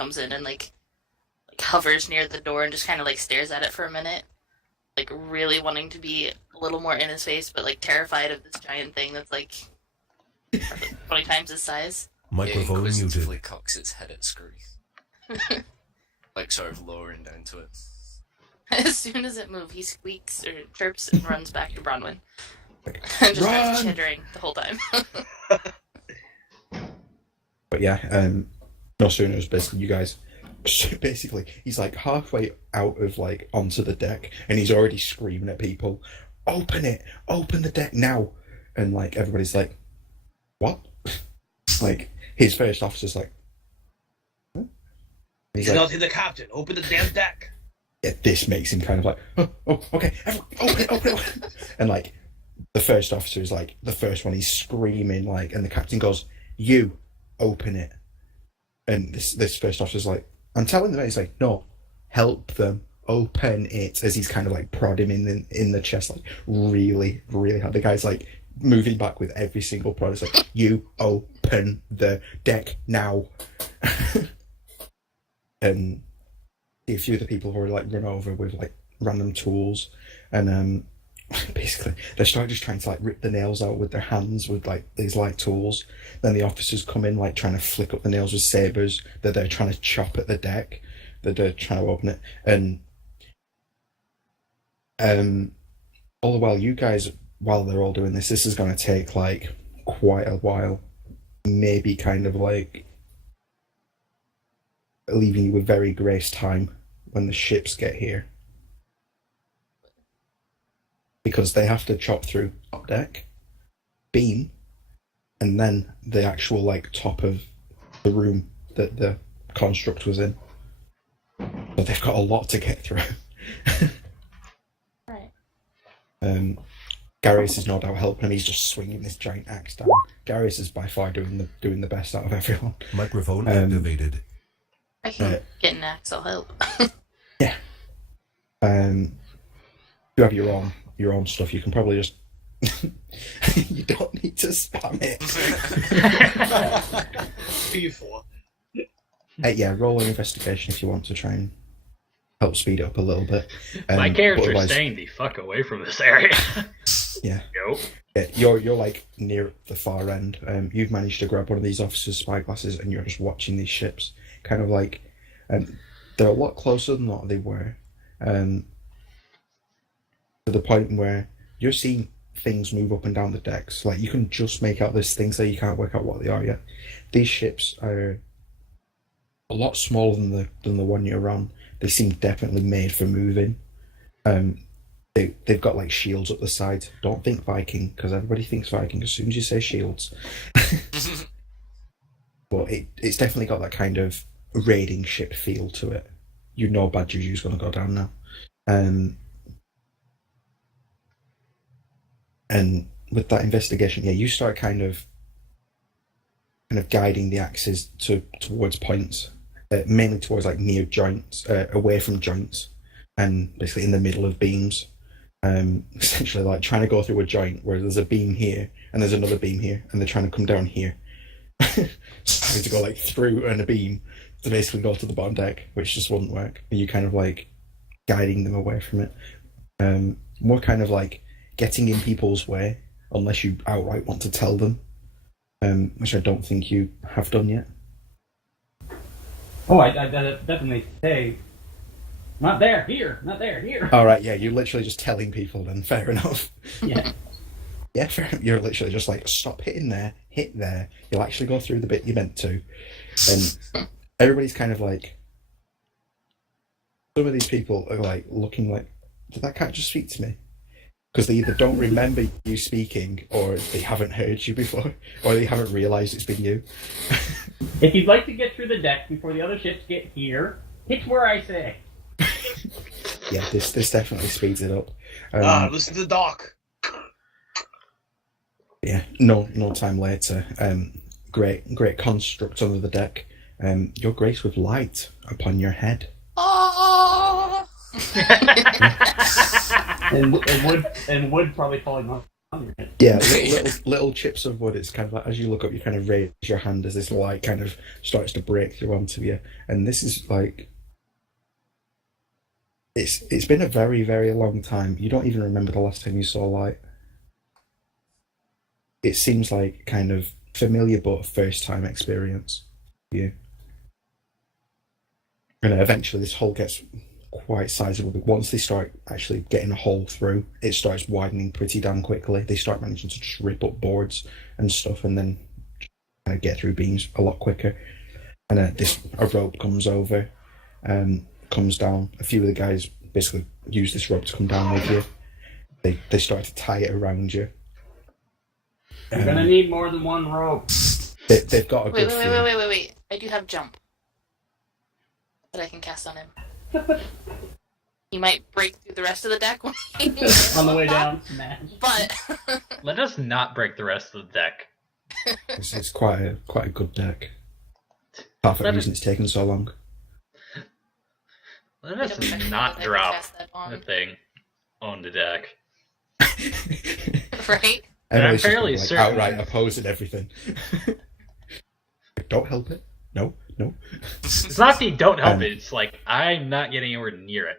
comes in and like hovers near the door and just kind of like stares at it for a minute, like really wanting to be a little more in his face, but like terrified of this giant thing that's like 20 times his size. Microphone inquisitively muted. cocks its head at Scurry. Like sort of lowering down to it. As soon as it moves, he squeaks or chirps and runs back to Bronwyn. Like, And just starts run! chittering the whole time. But yeah, no sooner is basically you guys. Basically, he's like halfway out of like onto the deck, and he's already screaming at people, "Open it! Open the deck now!" And like everybody's like, "What?" Like his first officer's like, huh? He's like, not the captain. Open the damn deck. yeah, this makes him kind of like, oh, okay, everyone, open it. And like the first officer is like the first one, he's screaming like, and the captain goes, "You open it." And this first officer's like, I'm telling them, he's like, no, help them open it, as he's kind of like prod him in the chest, like really, really hard. The guy's like moving back with every single prod. It's like, you open the deck now. And a few of the people who are like run over with like random tools, and basically they start just trying to like rip the nails out with their hands with like these light tools. Then the officers come in like trying to flick up the nails with sabers that they're trying to chop at the deck, that they're trying to open it. And all the while, you guys, while they're all doing this is going to take like quite a while, maybe kind of like leaving you with very grace time when the ships get here, because they have to chop through top deck, beam, and then the actual like top of the room that the construct was in. So they've got a lot to get through. Right. Garius is no doubt helping him. He's just swinging this giant axe down. Garius is by far doing the best out of everyone. Microphone activated. I can get an axe, I'll help. Yeah. You have your own stuff. You can probably just. You don't need to spam it. P4. Yeah, roll an investigation if you want to try and help speed it up a little bit. My character's otherwise- staying the fuck away from this area. Yeah. Go. Yeah, you're like near the far end. You've managed to grab one of these officers' spyglasses, and you're just watching these ships, kind of like, they're a lot closer than what they were, to the point where you're seeing things move up and down the decks. Like you can just make out there's things there, you can't work out what they are yet. These ships are a lot smaller than the one you're on. They seem definitely made for moving. They've got like shields up the side. Don't think Viking, because everybody thinks Viking as soon as you say shields. But it's definitely got that kind of raiding ship feel to it. You know bad juju's going to go down now. And with that investigation, yeah, you start kind of guiding the axes towards points, mainly towards like near joints, away from joints, and basically in the middle of beams. Essentially like trying to go through a joint where there's a beam here and there's another beam here, and they're trying to come down here. So having to go like through and a beam to basically go to the bottom deck, which just wouldn't work. And you kind of like guiding them away from it. More kind of like getting in people's way, unless you outright want to tell them, which I don't think you have done yet. Oh, I definitely say, not there, here, not there, here. All right, yeah, you're literally just telling people then, fair enough. Yeah. Yeah, fair enough. You're literally just like, stop hitting there, hit there, you'll actually go through the bit you meant to. And everybody's kind of like, some of these people are like looking like, did that cat just speak to me? Because they either don't remember you speaking, or they haven't heard you before, or they haven't realised it's been you. If you'd like to get through the deck before the other ships get here, hit where I say. Yeah, this definitely speeds it up. Listen to the doc. Yeah, no time later. Great construct under the deck. You're graced with light upon your head. Oh! and wood probably falling off. Yeah, little chips of wood. It's kind of like as you look up, you kind of raise your hand as this light kind of starts to break through onto you, and this is like it's been a very, very long time. You don't even remember the last time you saw light. It seems like kind of familiar but first time experience for you. And eventually this hole gets quite sizable, but once they start actually getting a hole through, it starts widening pretty damn quickly. They start managing to just rip up boards and stuff and then kind of get through beams a lot quicker. And a rope comes over, comes down. A few of the guys basically use this rope to come down with you. They start to tie it around you. You're gonna need more than one rope. They've got a Wait, good wait. I do have jump that I can cast on him. He might break through the rest of the deck when On the way down, smash. But Let us not break the rest of the deck. It's quite a good deck. Half of the reason it's taken so long. Let I us don't know not if I can drop cast that on. the thing on the deck. Right? And I'm Emily's just fairly like certain- outright opposing everything. Don't help it. No. It's not that you don't help Um, it, it's like, I'm not getting anywhere near it.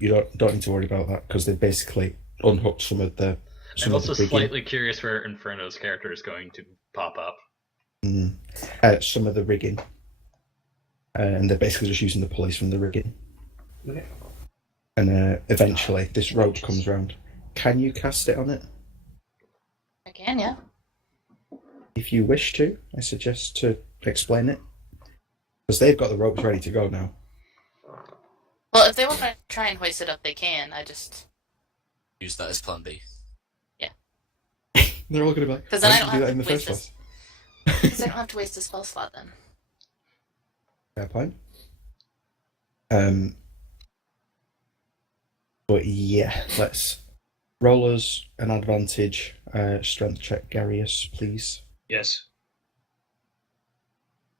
You don't need to worry about that because they basically unhooked some of the. I'm also rigging. slightly curious where Inferno's character is going to pop up. Some of the rigging, and they're basically just using the pulleys from the rigging. Okay. And eventually, this rope comes round. Can you cast it on it? I can, yeah. If you wish to, I suggest to explain it because they've got the ropes ready to go now. Well, if they want to try and hoist it up, they can. I just Use that as plan B. They're all going to be like, because why then I did don't you do that have in the to first waste place? because I don't have to waste a spell slot then. Fair point. But yeah, let's roll us an advantage strength check, Garius, please. Yes.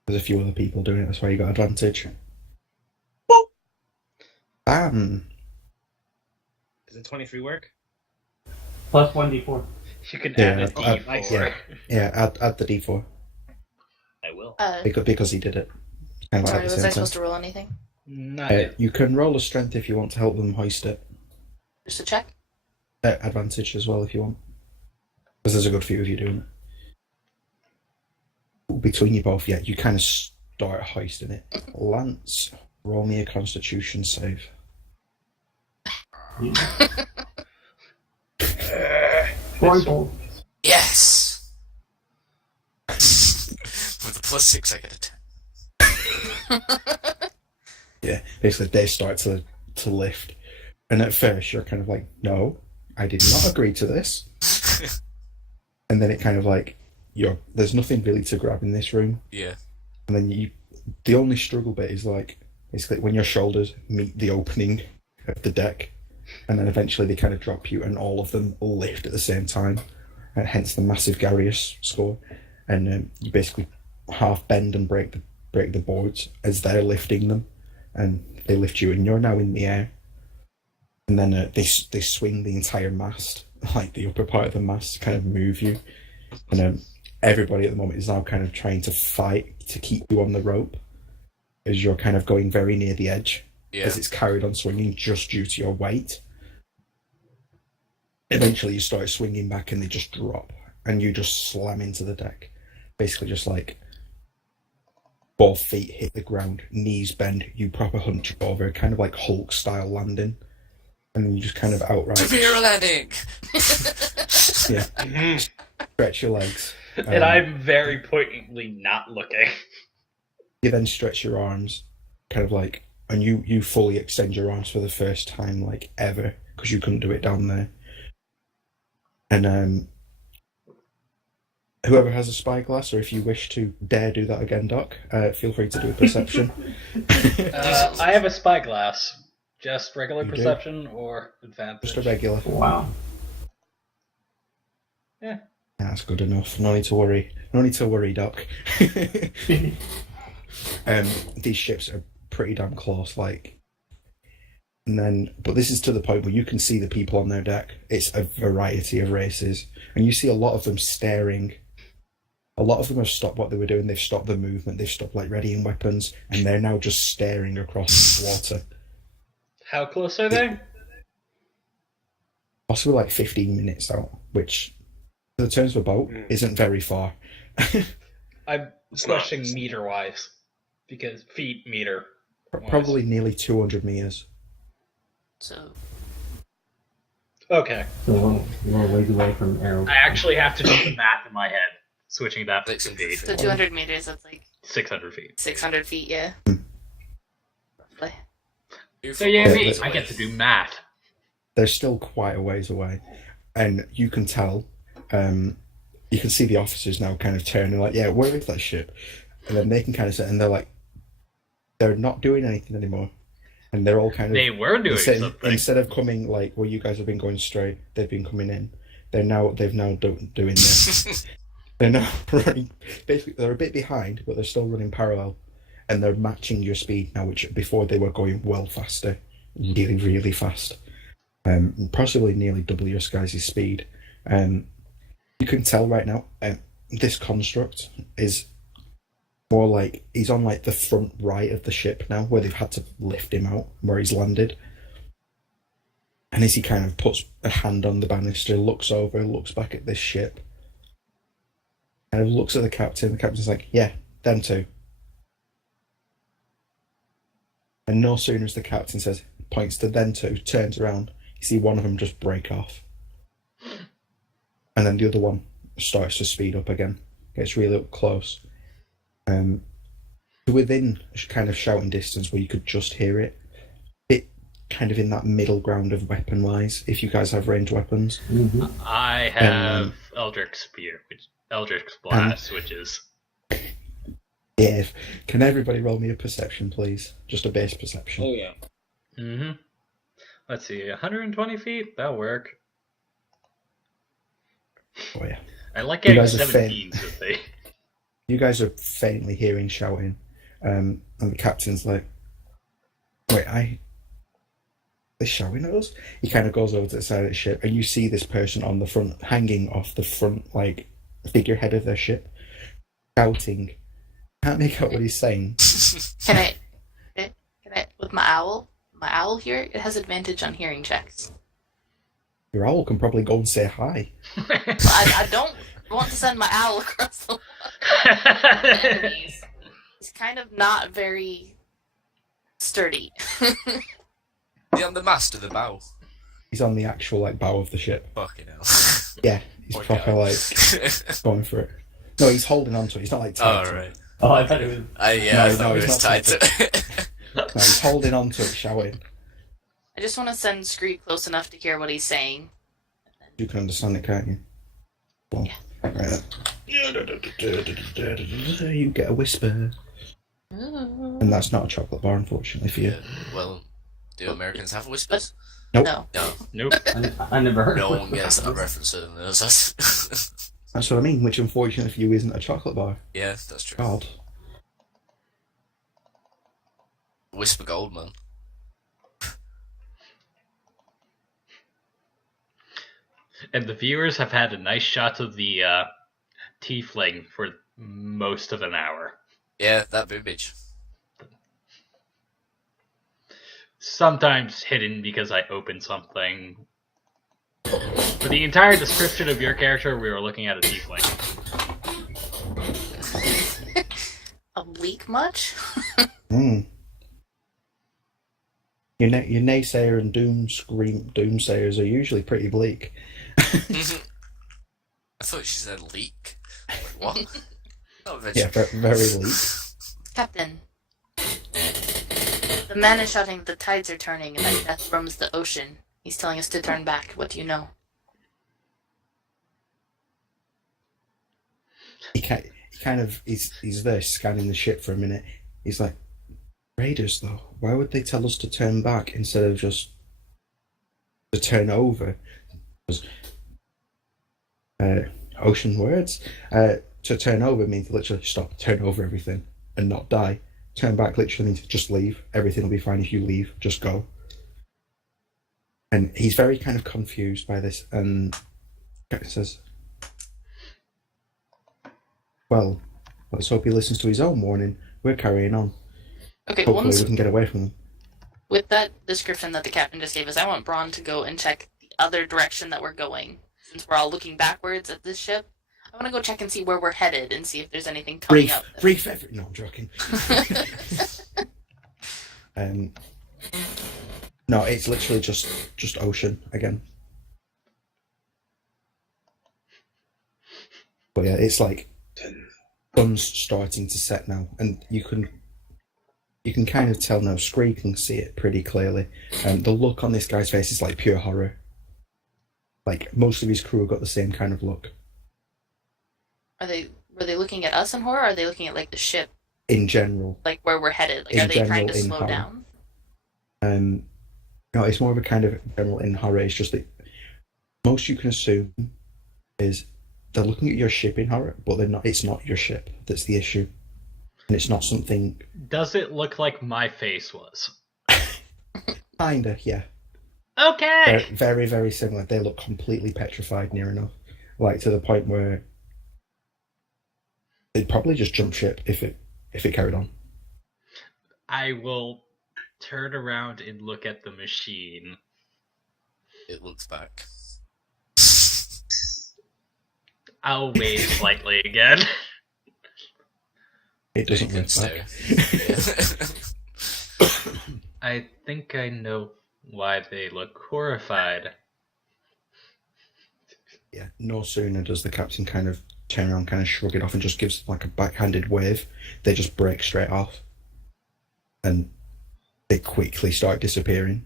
There's a few other people doing it, that's why you got advantage. Bam! Does the 23 work? Plus 1d4. You can Yeah, add a I- D4. yeah. Yeah, add the d4 I will. because he did it. Kind of like Sorry, at the was same I time. supposed to roll anything? Not yet. You can roll a strength if you want to help them hoist it. Just to check? Advantage as well if you want. Because there's a good few of you doing it. Between you both, yeah, you kind of start hoisting it. Lance, roll me a constitution save. Yes! With a +6, I get a 10. Yeah, basically they start to lift. And at first you're kind of like, no, I did not agree to this. And then it kind of like, there's nothing really to grab in this room. Yeah. And then the only struggle bit is like, basically when your shoulders meet the opening of the deck, and then eventually they kind of drop you and all of them lift at the same time, and hence the massive Garius score. And you basically half bend and break the boards as they're lifting them, and they lift you and you're now in the air. And then they swing the entire mast, like the upper part of the mast, to kind of move you. And everybody at the moment is now kind of trying to fight to keep you on the rope as you're kind of going very near the edge, Yeah. as it's carried on swinging just due to your weight. Eventually you start swinging back and they just drop and you just slam into the deck. Basically just like both feet hit the ground, knees bend, you proper hunch over, kind of like Hulk style landing. And then you just kind of outright Severe landing! stretch your legs. And I'm very pointedly not looking. You then stretch your arms, kind of like, and you fully extend your arms for the first time, like ever, because you couldn't do it down there. And whoever has a spyglass, or if you wish to dare do that again, Doc, feel free to do a perception. I have a spyglass. Just regular You do? perception or advantage? Just a regular. Wow. Yeah. That's good enough. No need to worry. No need to worry, Doc. These ships are pretty damn close. Like, And then, but this is to the point where you can see the people on their deck. It's a variety of races, and you see a lot of them staring. A lot of them have stopped what they were doing. They've stopped the movement. They've stopped like readying weapons, and they're now just staring across the water. How close are they? Possibly like 15 minutes out, which, for the terms of a boat, isn't very far. I'm questioning meter-wise. Because feet, meter. Probably nearly 200 meters. So Okay. So we're a ways away from arrow. I actually have to do the math in my head. Switching that to 600 feet. so 200 meters. That's like 600 feet. 600 feet. Yeah. Roughly. So yeah, me. Ways I away. get to do math. They're still quite a ways away, and you can tell. You can see the officers now kind of turning like, yeah, where is that ship? And then they can kind of sit, and they're like, they're not doing anything anymore, and they're all kind of. They were doing something. Instead of coming like where you guys have been going straight, they've been coming in. They've now doing this. They're now running. Basically, they're a bit behind, but they're still running parallel, and they're matching your speed now. Which before they were going well faster, really, really fast. Possibly nearly double your guys' speed. You can tell right now. This construct is more like he's on like the front right of the ship now, where they've had to lift him out, where he's landed. And as he kind of puts a hand on the banister, looks over, looks back at this ship, kind of looks at the captain's like, yeah, them two. And no sooner as the captain says, points to them two, turns around, you see one of them just break off. And then the other one starts to speed up again, gets really up close. Within kind of shouting distance where you could just hear it, it kind of in that middle ground of weapon wise, if you guys have ranged weapons. Mm-hmm. I have Eldritch Spear, Eldritch Blast, which is... Yeah, can everybody roll me a perception, please? Just a base perception. Oh yeah. Mm-hmm. Let's see, 120 feet? That'll work. Oh yeah. I like You getting guys are 17s with the... You guys are faintly hearing shouting, and the captain's like, wait, they're shouting at us? He kind of goes over to the side of the ship, and you see this person on the front, hanging off the front, like, figurehead of their ship, shouting. Can't make out what he's saying. Can I? With my owl here, it has advantage on hearing checks. Your owl can probably go and say hi. I don't want to send my owl across the water to enemies. He's kind of not very sturdy. Is he on the mast of the bow? He's on the actual, like, bow of the ship. Fucking hell. Yeah, he's Poor proper, guy. like, going for it. No, he's holding on to it. He's not, like, tied Oh, to it. right. Oh, I thought it was. I thought no, it he's was not tied to No, he's holding on to it, shouting. I just want to send Scree close enough to hear what he's saying. You can understand it, can't you? Well, right. You get a whisper. And that's not a chocolate bar, unfortunately, for you. Yeah, well, do Americans have whispers? Nope. No. No. Nope. I never heard. No of one gets that reference in this. That's what I mean, which unfortunately for you isn't a chocolate bar. Yeah, that's true. God. Whisper Goldman. And the viewers have had a nice shot of the tiefling for most of an hour. Yeah, that boobage. Sometimes hidden because I opened something. For the entire description of your character, we were looking at a tiefling. A leak much? Your naysayer and doomsayers are usually pretty bleak. I thought she said leak. What? Not Yeah, very bleak. Captain. The man is shouting that the tides are turning and that death roams the ocean. He's telling us to turn back. What do you know? He's there scanning the ship for a minute. He's like, raiders though, why would they tell us to turn back instead of just to turn over? Ocean words. To turn over means literally stop, turn over everything and not die. Turn back literally means just leave. Everything will be fine if you leave. Just go. And he's very kind of confused by this, and Captain says, well, let's hope he listens to his own warning. We're carrying on. Okay, Hopefully we can get away from them. with that description that the captain just gave us, I want Braun to go and check the other direction that we're going. Since we're all looking backwards at this ship, I want to go check and see where we're headed and see if there's anything coming up. Brief effort. No, I'm joking. No, it's literally just ocean again. But yeah, it's like sun's starting to set now, and you can kind of tell now. Scree can see it pretty clearly. The look on this guy's face is like pure horror. Like most of his crew have got the same kind of look. Were they looking at us in horror, or are they looking at like the ship In general, like where we're headed? Like, In are they trying general, to in slow horror. down? No, it's more of a kind of general in horror. It's just that most you can assume is they're looking at your ship in horror, but they're not. It's not your ship that's the issue, and it's not something. Does it look like my face was? Kinda, yeah. Okay. They're very, very similar. They look completely petrified near enough, like to the point where they'd probably just jump ship if it carried on. I will turn around and look at the machine. It looks back. I'll wave slightly again. It doesn't You can look back. stare. I think I know why they look horrified. Yeah. No sooner does the captain kind of turn around, kind of shrug it off, and just gives like a backhanded wave, they just break straight off, and they quickly start disappearing.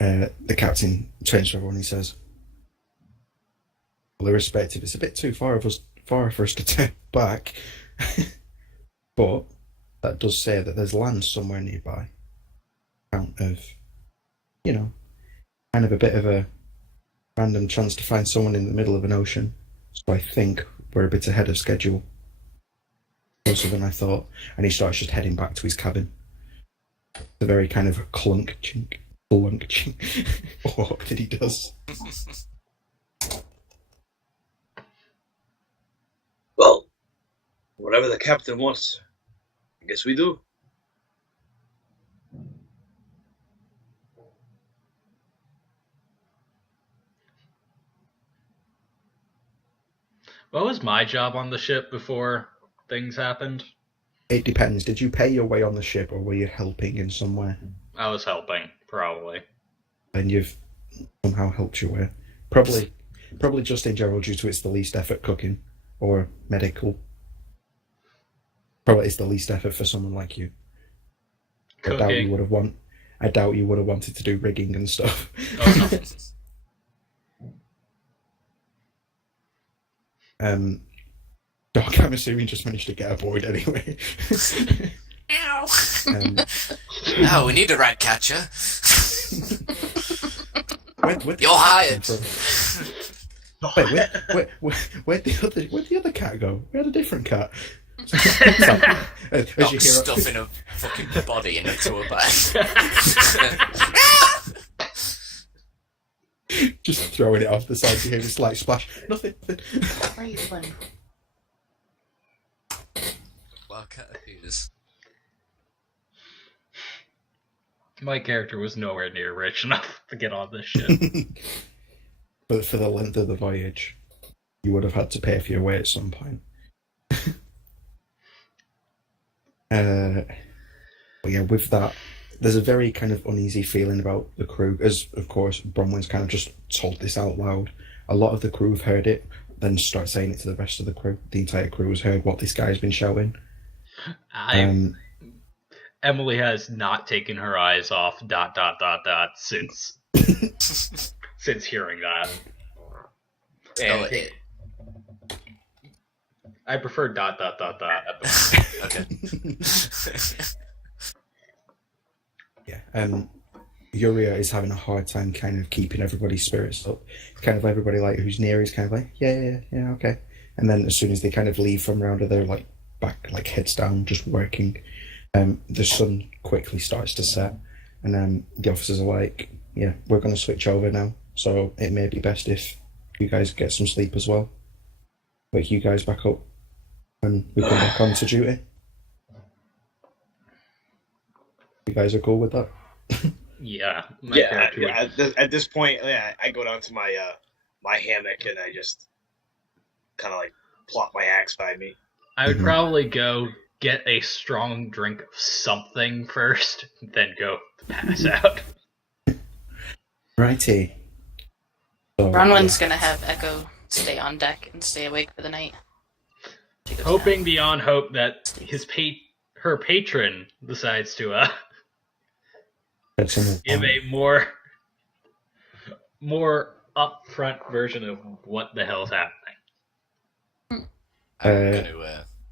The captain turns to everyone and he says, well, irrespective, it's a bit too far for us to turn back. But that does say that there's land somewhere nearby. Count of, kind of a bit of a random chance to find someone in the middle of an ocean. So I think we're a bit ahead of schedule. Closer than I thought. And he starts just heading back to his cabin. The very kind of clunk chink walk that he does. Well, whatever the captain wants, I guess we do. What was my job on the ship before things happened? It depends. Did you pay your way on the ship, or were you helping in some way? I was helping, probably. And you've somehow helped your way. Probably just in general due to it's the least effort cooking or medical. Probably it's the least effort for someone like you. I doubt you would have wanted to do rigging and stuff. Oh, no. Doc, I'm assuming just managed to get aboard anyway. Ow! Um, Oh, we need a rat catcher. where'd You're hired. Where'd the other cat go? We had a different cat. As Not you hear, stuffing a fucking body into a bag. just throwing it off the side, you hear a slight splash. Nothing. Great one. Well, cat appears. My character was nowhere near rich enough to get on this ship. But for the length of the voyage, you would have had to pay for your way at some point. But yeah, with that, there's a very kind of uneasy feeling about the crew, as of course Bronwyn's kind of just told this out loud. A lot of the crew have heard it, then start saying it to the rest of the crew. The entire crew has heard what this guy's been shouting. Emily has not taken her eyes off ... since since hearing that. And it- I prefer ... at the Okay. Yeah, Yuria is having a hard time kind of keeping everybody's spirits up. Kind of everybody like who's near is kind of like, yeah, okay. And then as soon as they kind of leave from around her, they're like back, like heads down, just working. The sun quickly starts to set, and the officers are like, "Yeah, we're going to switch over now. So it may be best if you guys get some sleep as well. Wake you guys back up, and we come back on to duty." You guys are cool with that? Yeah. At this point, I go down to my my hammock and I just kind of like plop my axe by me. I would probably go get a strong drink of something first, then go pass out. Righty. So, Bronwyn's gonna have Echo stay on deck and stay awake for the night. She goes Hoping down. beyond hope that her patron decides to get some give a more upfront version of what the hell's happening. I'm going to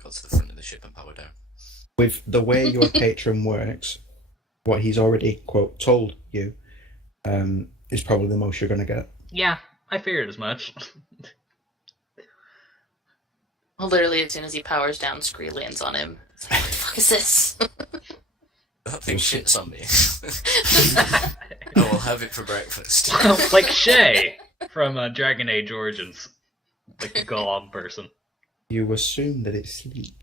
go to the front of the ship and power down. with the way your patron works, what he's already, quote, told you, is probably the most you're going to get. Yeah, I figured as much. Well, literally, as soon as he powers down, Scree lands on him. It's like, what the fuck is this? That thing shits on me. I will have it for breakfast. Like Shay from Dragon Age Origins. Like a golem person. You assume that it's sleep.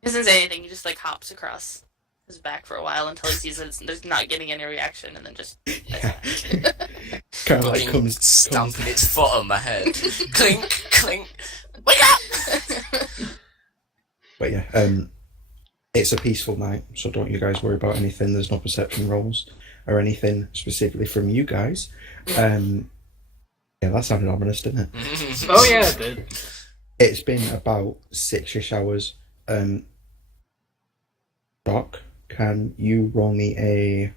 He doesn't say anything, he just like hops across his back for a while until he sees that there's not getting any reaction, and then just Yeah. Kind of like comes stamping its foot on my head. Clink, clink. Wake up! But yeah, it's a peaceful night, so don't you guys worry about anything. There's no perception rolls or anything specifically from you guys. Yeah, that sounded ominous, didn't it? Oh yeah, it did. It's been about 6-ish hours. Doc, can you roll me a...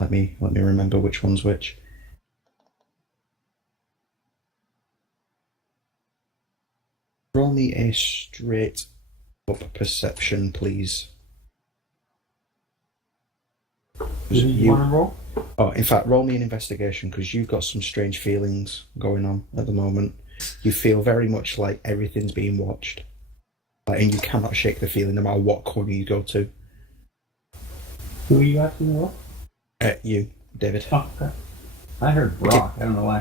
Let me remember which one's which. Roll me a straight up perception, please. You want to roll? Oh, in fact, roll me an investigation, because you've got some strange feelings going on at the moment. You feel very much like everything's being watched. And you cannot shake the feeling no matter what corner you go to. Who are you asking to roll? You, David. Oh, okay. I heard Brock. I don't know why.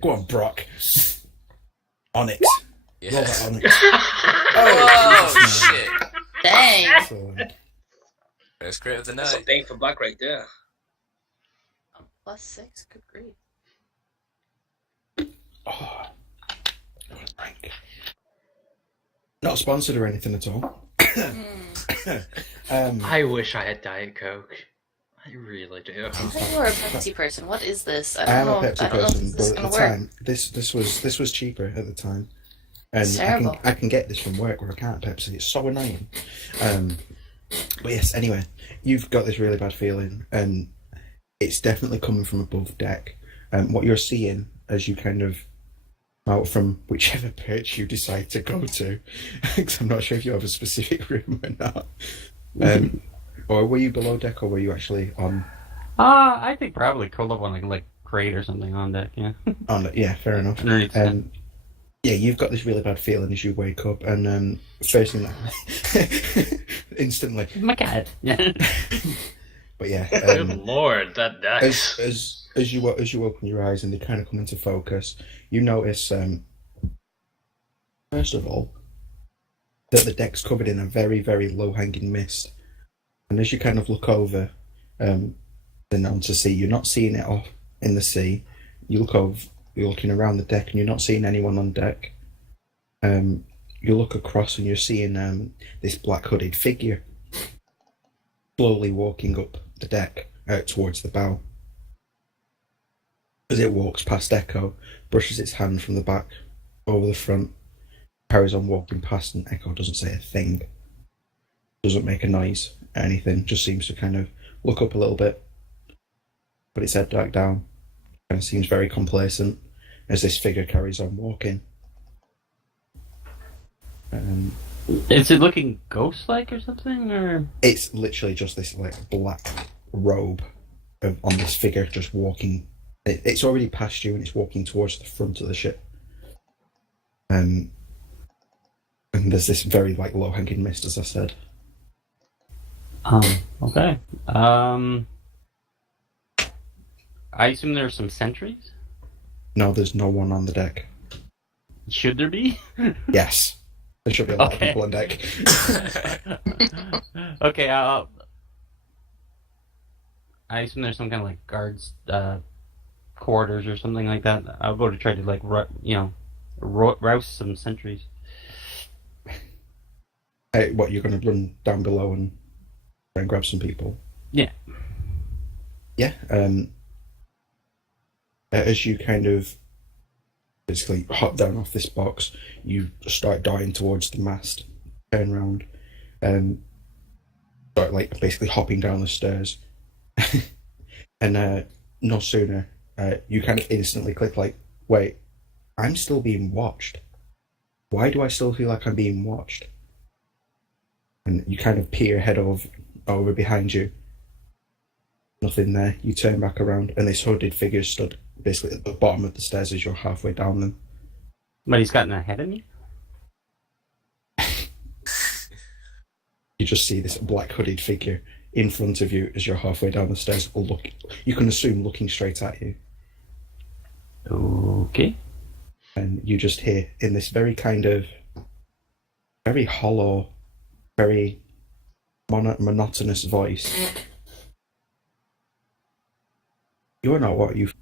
Go on, Brock. Onyx. Yeah. Roll that Onyx. Oh, shit. Dang! Excellent. Best crit of the That's a night. bang for buck right there. +6, good grief. Oh. Frank. Not sponsored or anything at all. I wish I had Diet Coke. I really do. I thought you were a Pepsi person. What is this? I I don't am know. a Pepsi I don't know if person, this is but at gonna the work. time, this was cheaper at the time, and It's terrible. I can get this from work where I can't Pepsi. It's so annoying. But yes, anyway, you've got this really bad feeling, and it's definitely coming from above deck. What you're seeing as you kind of out from whichever perch you decide to go to, because I'm not sure if you have a specific room or not. Or were you below deck, or were you actually on? I think probably curled up on like crate or something on deck. Yeah. Yeah, fair enough. Underneath. Yeah, you've got this really bad feeling as you wake up, and first thing that instantly. My cat. Yeah. But yeah, Good lord, that dice. as you open your eyes and they kind of come into focus, you notice first of all that the deck's covered in a very, very low hanging mist, and as you kind of look over then onto sea, you're not seeing it off in the sea. You look over, you're looking around the deck, and you're not seeing anyone on deck. You look across and you're seeing this black hooded figure slowly walking up the deck towards the bow. As it walks past Echo, brushes its hand from the back over the front, carries on walking past, and Echo doesn't say a thing, doesn't make a noise, anything, just seems to kind of look up a little bit, put its head back down, and seems very complacent as this figure carries on walking. Is it looking ghost-like or something, or? It's literally just this like black robe on this figure just walking It's already past you and it's walking towards the front of the ship. And there's this very like low-hanging mist, as I said. Okay. I assume there's some sentries? No, there's no one on the deck. Should there be? Yes. There should be a lot Okay. of people on deck. Okay, I assume there's some kind of like guards quarters or something like that. I'll go to try to like rouse some sentries. Hey, what, you're going to run down below and try and grab some people? Yeah. Yeah. As you kind of basically hop down off this box, you start darting towards the mast, turn around, and start like basically hopping down the stairs. And no sooner, you kind of instantly click like, wait, I'm still being watched. Why do I still feel like I'm being watched? And you kind of peer head over behind you. Nothing there. You turn back around, and this hooded figure stood basically at the bottom of the stairs as you're halfway down them. But he's gotten ahead of me? You just see this black hooded figure in front of you as you're halfway down the stairs. You can assume looking straight at you. Okay. And you just hear in this very kind of very hollow, very monotonous voice, "You're not what you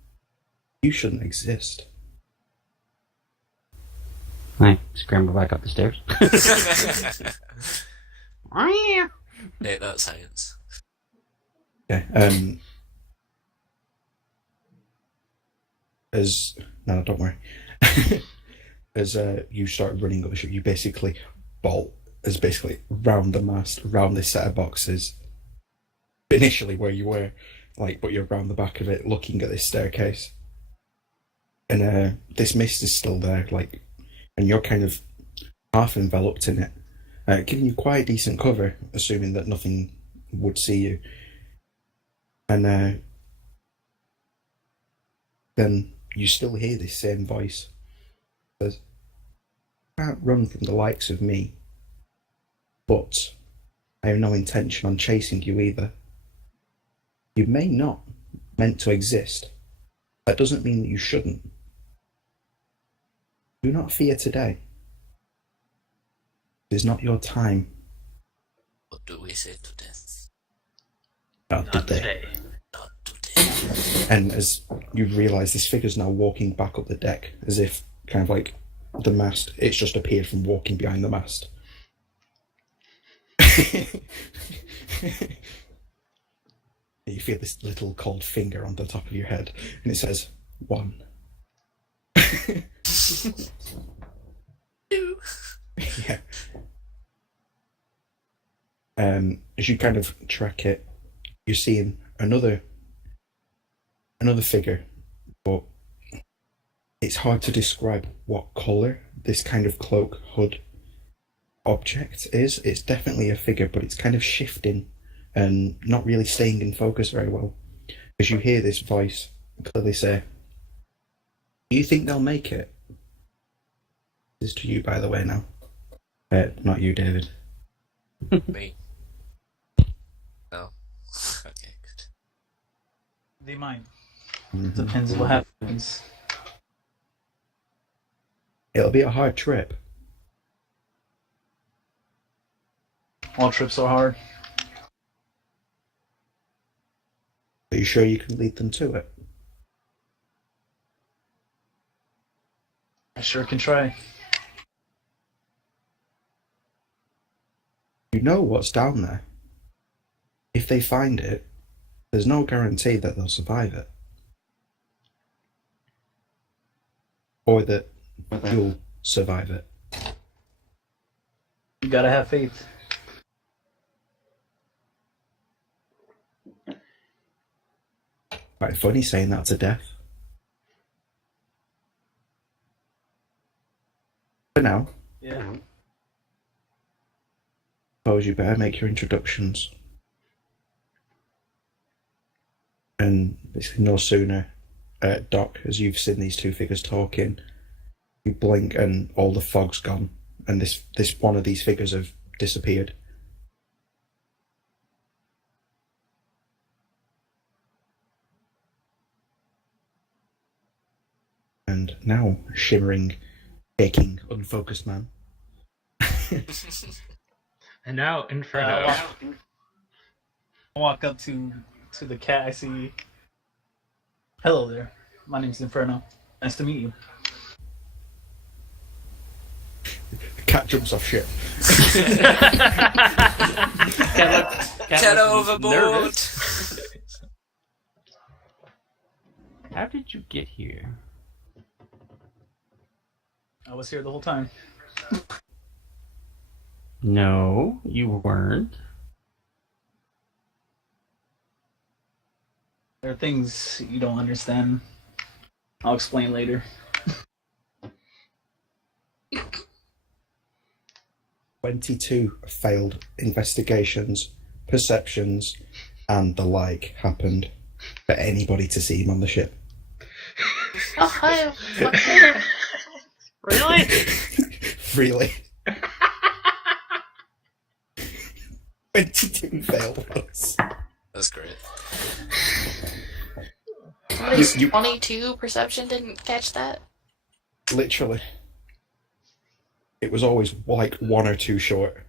shouldn't exist." I scramble back up the stairs. Nate, that's science. Yeah. No, don't worry. As you start running up the ship, you basically bolt as basically round the mast, round this set of boxes. Initially where you were, like, but you're round the back of it, looking at this staircase. And this mist is still there, like, and you're kind of half enveloped in it, giving you quite decent cover, assuming that nothing would see you. And then you still hear this same voice. It says, "You can't run from the likes of me, but I have no intention on chasing you either. You may not meant to exist. That doesn't mean that you shouldn't. Do not fear today. It is not your time." What do we say to death? Not today. Not today. And as you realise, this figure's now walking back up the deck, as if kind of like the mast, it's just appeared from walking behind the mast. You feel this little cold finger on the top of your head, and it says, 1. Yeah. As you kind of track it, you're seeing another figure, but it's hard to describe what colour this kind of cloak hood object is. It's definitely a figure, but it's kind of shifting and not really staying in focus very well. As you hear this voice clearly say, "Do you think they'll make it?" This is to you, by the way, now. Not you, David. Me? No. Okay, good. They might. Mhm. Depends what happens. It'll be a hard trip. All trips are hard. Are you sure you can lead them to it? I sure can try. You know what's down there. If they find it, there's no guarantee that they'll survive it. Or that you'll survive it. You gotta have faith. Quite funny saying that to death. For now, Yeah. suppose you better make your introductions. And basically no sooner Doc, as you've seen these two figures talking, you blink and all the fog's gone, and this one of these figures have disappeared. And now, shimmering, shaking, unfocused man. And now Inferno. I walk up to the cat. I see. Hello there. My name's Inferno. Nice to meet you. The cat jumps off ship. Get overboard! nervous. How did you get here? I was here the whole time. No, you weren't. There are things you don't understand. I'll explain later. 22 failed investigations, perceptions, and the like happened for anybody to see him on the ship. Oh, hi. What? Really? Really? 22 failed ones. That's great. Somebody's You- 22 perception didn't catch that? Literally. It was always like one or two short.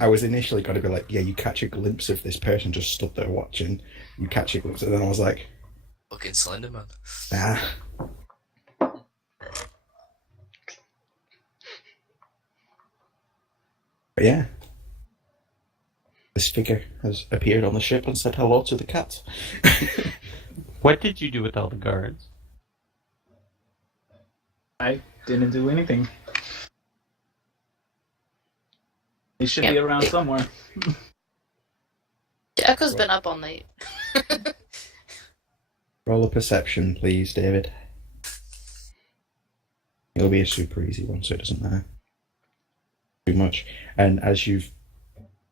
I was initially going to be like, yeah, you catch a glimpse of this person just stood there watching. You catch a glimpse, and then I was like, Fucking Slender Man. nah. But yeah. This figure has appeared on the ship and said hello to the cat. What did you do with all the guards? I didn't do anything. They should be Yeah. around somewhere. Echo's been up all night. Roll a perception, please, David. It'll be a super easy one, so it doesn't matter too much. And as you've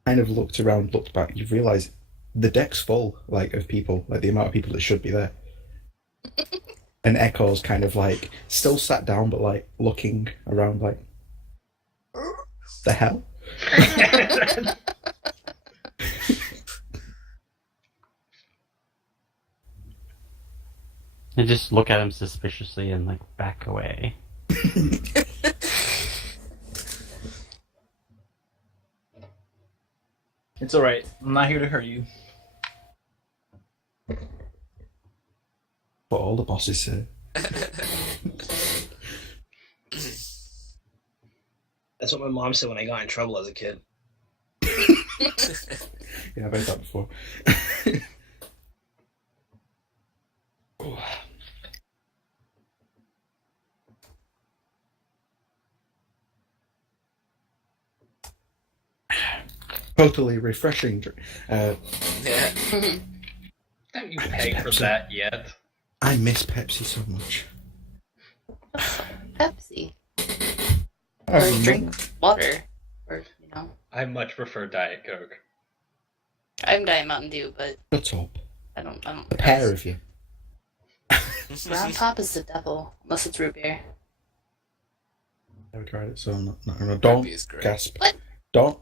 kind of looked around, looked back, you've realised the deck's full, like, of people, like the amount of people that should be there. And Echo's kind of like still sat down, but like looking around, like, the hell? I just look at him suspiciously and like back away. It's alright. I'm not here to hurt you. What all the bosses say. That's what my mom said when I got in trouble as a kid. Yeah, I've heard that before. Totally refreshing. Yeah. Don't you pay for that yet? I miss Pepsi so much. Pepsi. I Or drink water. Or, you know. I much prefer Diet Coke. I'm Diet Mountain Dew, but Shut up. I don't. The pair of you. Round Top is the devil, unless it's root beer. Never tried it, so I'm not gonna. Don't Ruby is great. gasp. What? Don't.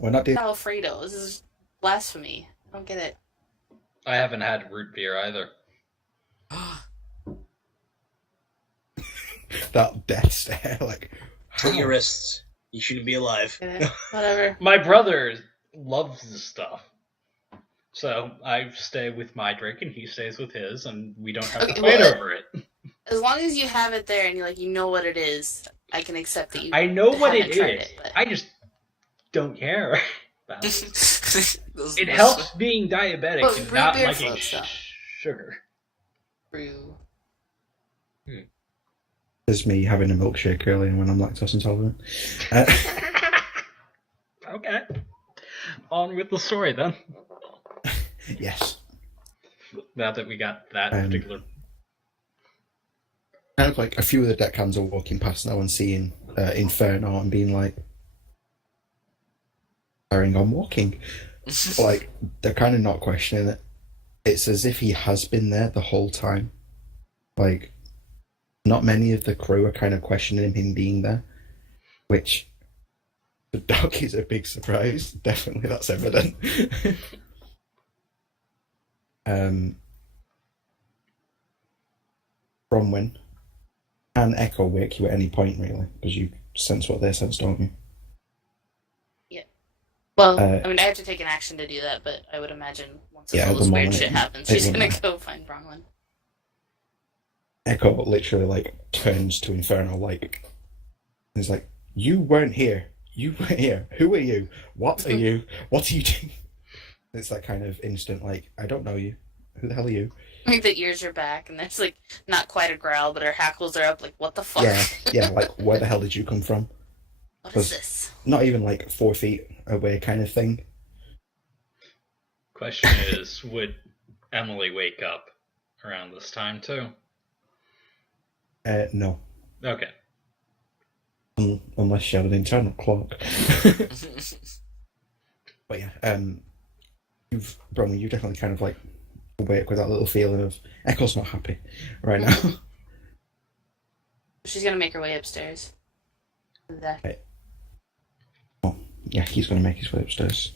We're not doing. Alfredo. This is blasphemy. I don't get it. I haven't had root beer either. That death stare, like. Slit your wrists. You shouldn't be alive. Yeah, whatever. My brother loves this stuff. So I stay with my drink and he stays with his, and we don't have Okay, to fight well, over it. As long as you have it there and you know what it is, I can accept that you. I know what haven't it tried is. but- I just don't care about it. Those- It helps being diabetic Well, and root not beer liking floats, though. sugar. Brew. There's me having a milkshake earlier when I'm lactose intolerant. Okay. On with the story then. Yes. Now that we got that particular. Kind of like a few of the deckhands are walking past now and seeing Inferno and being like, carrying on walking. Like, they're kind of not questioning it. It's as if he has been there the whole time. Like, not many of the crew are kind of questioning him being there, which the dog is a big surprise. Definitely, that's evident. Bronwyn and Echo wake you at any point, really, because you sense what they sense, don't you? Well, I mean, I have to take an action to do that, but I would imagine once all this weird shit happens, she's gonna go find Bronwyn. Echo literally like turns to Inferno, like, he's like, "You weren't here. You weren't here. Who are you? What are you? What are you doing?" It's that kind of instant, like, "I don't know you. Who the hell are you?" Like the ears are back, and there's like not quite a growl, but her hackles are up. Like, what the fuck? Yeah, like, where the hell did you come from? What is this? Not even like 4 feet away, kind of thing. Question is, would Emily wake up around this time too? No. Okay. Unless she had an internal clock. But yeah, Bronwyn, you definitely kind of like awake with that little feeling of Echo's not happy right now. She's gonna make her way upstairs. Right. Oh, yeah, he's gonna make his way upstairs.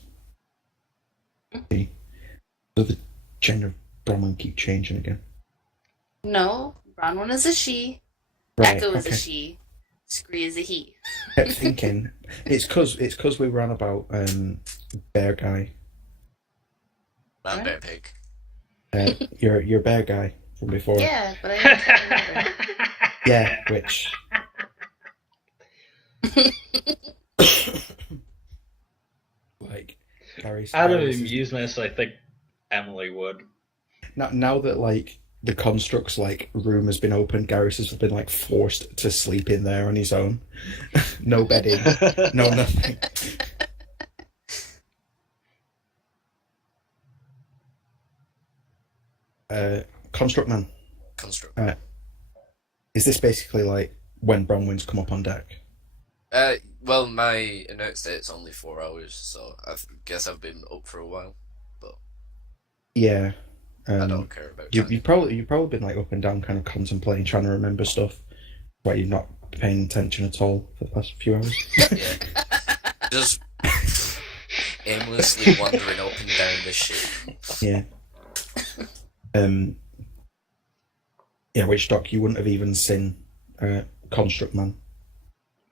Okay. So the gender of Bronwyn keep changing again. No, Bronwyn is a she. Right, Echo is okay. a she. Scree is a he. Kept thinking it's cause we were on about bear guy. Man, bear pig. Your bear guy from before. Yeah, but I didn't remember. Yeah, which like Gary's Out of Gary's- amusement, I think Emily would. now that like the construct's like room has been opened, Garrus has been like forced to sleep in there on his own. No bedding, no nothing. Construct man. Construct. Is this basically like when Bronwyn's come up on deck? Well, my innate state's only 4 hours, so I guess I've been up for a while. But Yeah. I don't care about You've probably been like up and down, kind of contemplating, trying to remember stuff, where you're not paying attention at all for the past few hours. Yeah. Just aimlessly wandering up and down this shit. Yeah. Yeah, which Doc, you wouldn't have even seen Construct Man.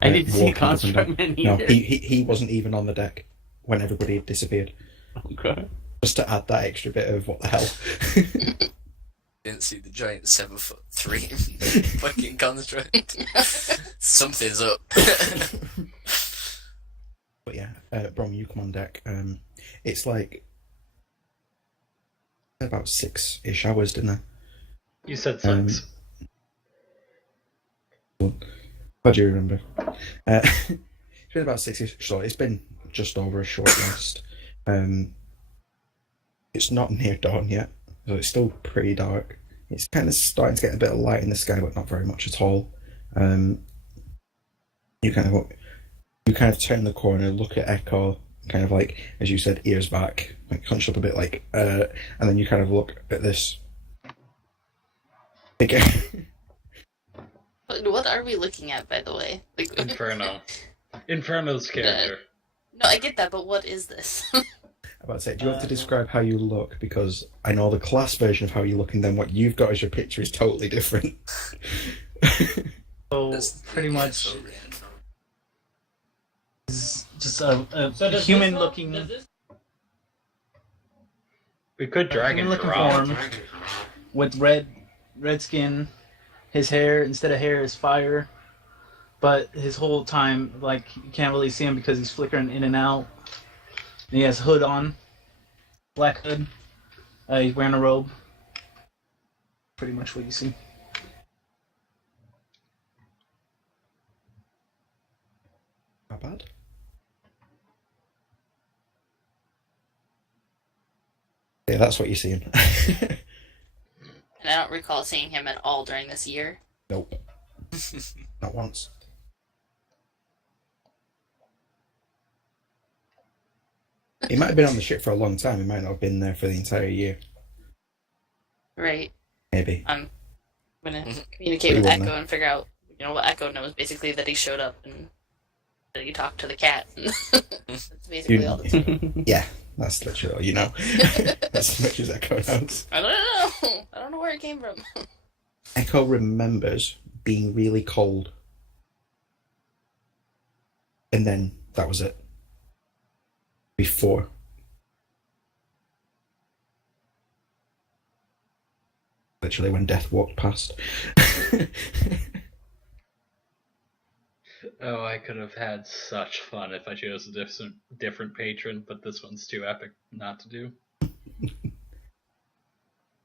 I didn't see walking up and Construct down. Man No, either. he wasn't even on the deck when everybody had disappeared. Okay. Just to add that extra bit of what the hell. Didn't see the giant 7'3" fucking construct. Something's up. But yeah, Brom, you come on deck. It's like about 6-ish hours, didn't I? You said 6. How do you remember? It's been about 6-ish, so it's been just over a short rest. It's not near dawn yet, so it's still pretty dark. It's kind of starting to get a bit of light in the sky, but not very much at all. You kind of turn the corner, look at Echo, kind of like, as you said, ears back, like hunched up a bit, like, and then you kind of look at this. Again. What are we looking at, by the way? Like, Inferno. Inferno's character. No, I get that, but what is this? I'm about to say, do you have to describe how you look? Because I know the class version of how you look, and then what you've got as your picture is totally different. So That's- pretty much so- is just a human-looking We could drag and human-looking drop. form with red skin. His hair, instead of hair, is fire. But his whole time, like, you can't really see him because he's flickering in and out. And he has hood on, black hood. He's wearing a robe. Pretty much what you see. Not bad. Yeah, that's what you're seeing. And I don't recall seeing him at all during this year. Nope. Not once. He might have been on the ship for a long time. He might not have been there for the entire year. Right. Maybe. I'm gonna Mhm. communicate But you with wouldn't Echo know. and figure out, what Echo knows. Basically, that he showed up and that he talked to the cat. That's basically all that's known. Yeah, that's literally all you know. That's as much as Echo knows. I don't know. I don't know where it came from. Echo remembers being really cold. And then that was it. Before. Literally when death walked past. Oh, I could have had such fun if I chose a different patron, but this one's too epic not to do.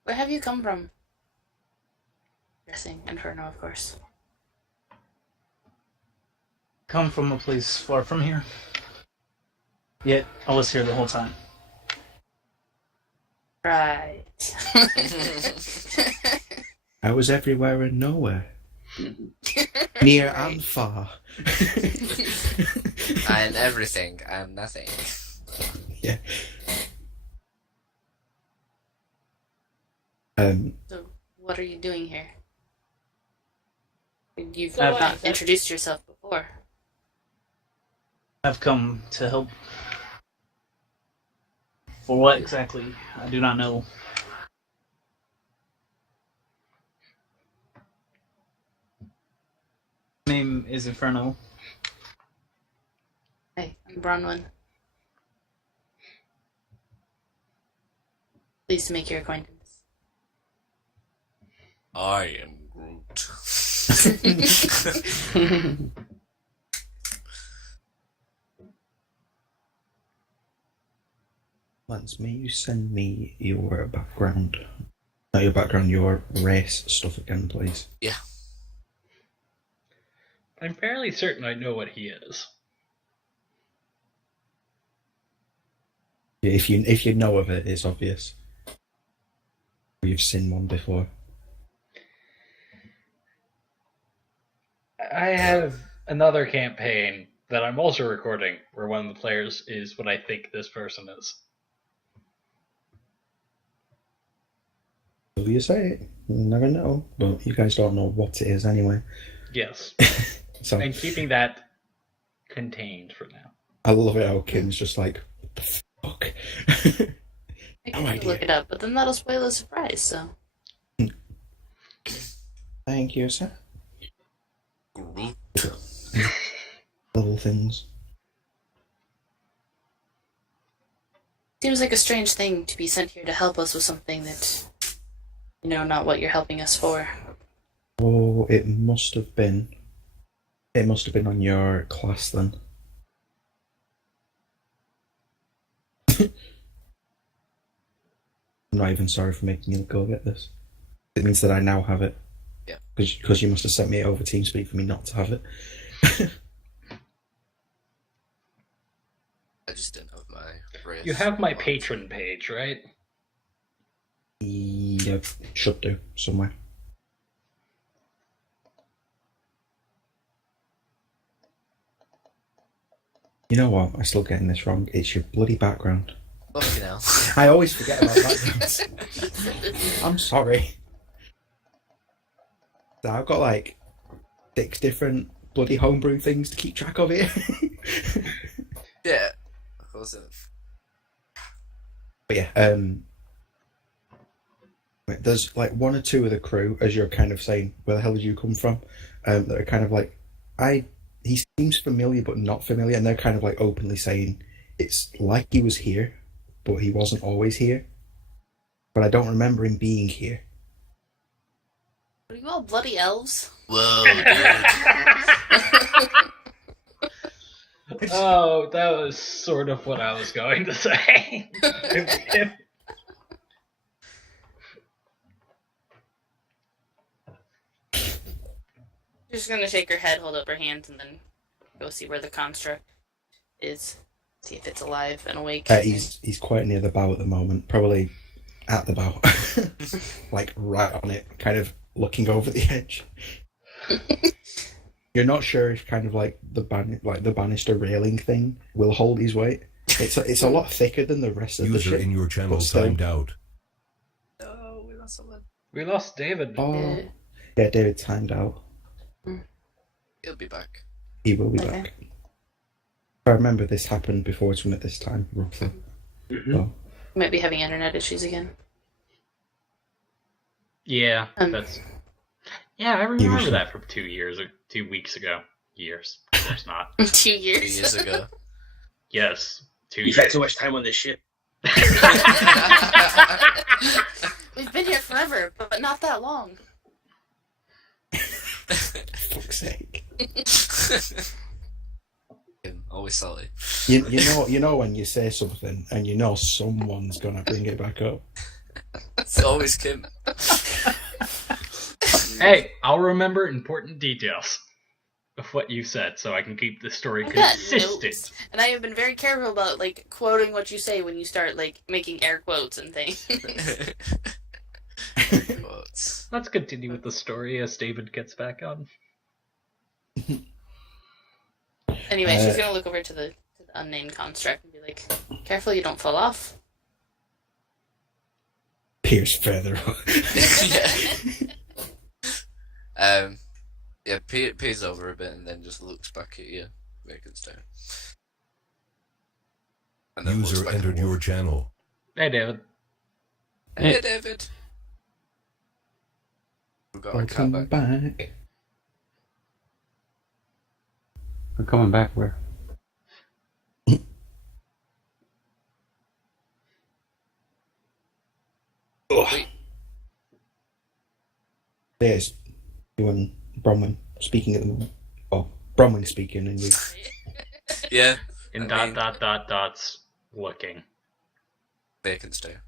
Where have you come from? Guessing Inferno, of course. Come from a place far from here. Yet I was here the whole time. Right. I was everywhere and nowhere. Near and far. I'm everything. I'm nothing. Yeah. So, what are you doing here? You've I've- not introduced yourself before. I've come to help. For what exactly? I do not know. My name is Inferno. Hey, I'm Bronwyn. Pleased to make your acquaintance. I am Groot. Lance, may you send me your background? Not your background, your race stuff again, please. Yeah. I'm fairly certain I know what he is. Yeah, if you know of it, it's obvious. You've seen one before. I have another campaign that I'm also recording where one of the players is what I think this person is. So you say it, you never know. But you guys don't know what it is anyway. Yes. So I'm keeping that contained for now. I love it how Kim's just like, what the fuck? I No can idea. look it up, but then that'll spoil the surprise, so. Thank you, sir. Groot. Little things. Seems like a strange thing to be sent here to help us with something that, not what you're helping us for. Oh, it must have been. It must have been on your class then. I'm not even sorry for making you go get this. It means that I now have it. Yeah. Because you must have sent me over TeamSpeak for me not to have it. I just didn't have my race. You have my patron page, right? Yep, should do somewhere. You know what? I'm still getting this wrong. It's your bloody background. Fucking hell. I always forget about backgrounds. I'm sorry. So I've got like 6 different bloody homebrew things to keep track of here. Yeah. Of course. But yeah, there's like 1 or 2 of the crew, as you're kind of saying, where the hell did you come from? That are kind of like, he seems familiar but not familiar, and they're kind of like openly saying it's like he was here, but he wasn't always here. But I don't remember him being here. Are you all bloody elves? Whoa, dude. Oh, that was sort of what I was going to say. She's just gonna shake her head, hold up her hands, and then go see where the construct is. See if it's alive and awake. He's quite near the bow at the moment, probably at the bow, like right on it, kind of looking over the edge. You're not sure if kind of like the banister railing thing will hold his weight. It's a lot thicker than the rest of the User ship. in your channel but still. timed out. No, we lost someone. We lost David. Oh, yeah, David timed out. He'll be back. He will be Okay. back. If I remember, this happened before swim at this time, roughly. Mhm. So, Might be having internet issues again. Yeah, that's. Yeah, I remember Usually. that from 2 weeks ago. Years. Of course not. 2 2 years. years ago. Yes, 2 You've years. had too much time on this ship. We've been here forever, but not that long. fuck's sake. Always salty. You know when you say something and you know someone's gonna bring it back up. It's always Kim. Hey, I'll remember important details of what you said so I can keep the story I've got consistent. notes, and I have been very careful about like quoting what you say when you start like making air quotes and things. Quotes. Let's continue with the story as David gets back on. Anyway, she's gonna look over to the unnamed construct and be like, "Careful, you don't fall off." Pierce further up. Yeah, peers over a bit and then just looks back at you. Vacant stare. And then looks User back at entered Wolf. your channel. Hey, David. Hey, David. We've got our cat Welcome back. back. We're coming back where? Wait. There's you and Bronwyn speaking at the moment. Oh, Bronwyn speaking and you. Yeah. In I mean- dots looking. Vacant stare.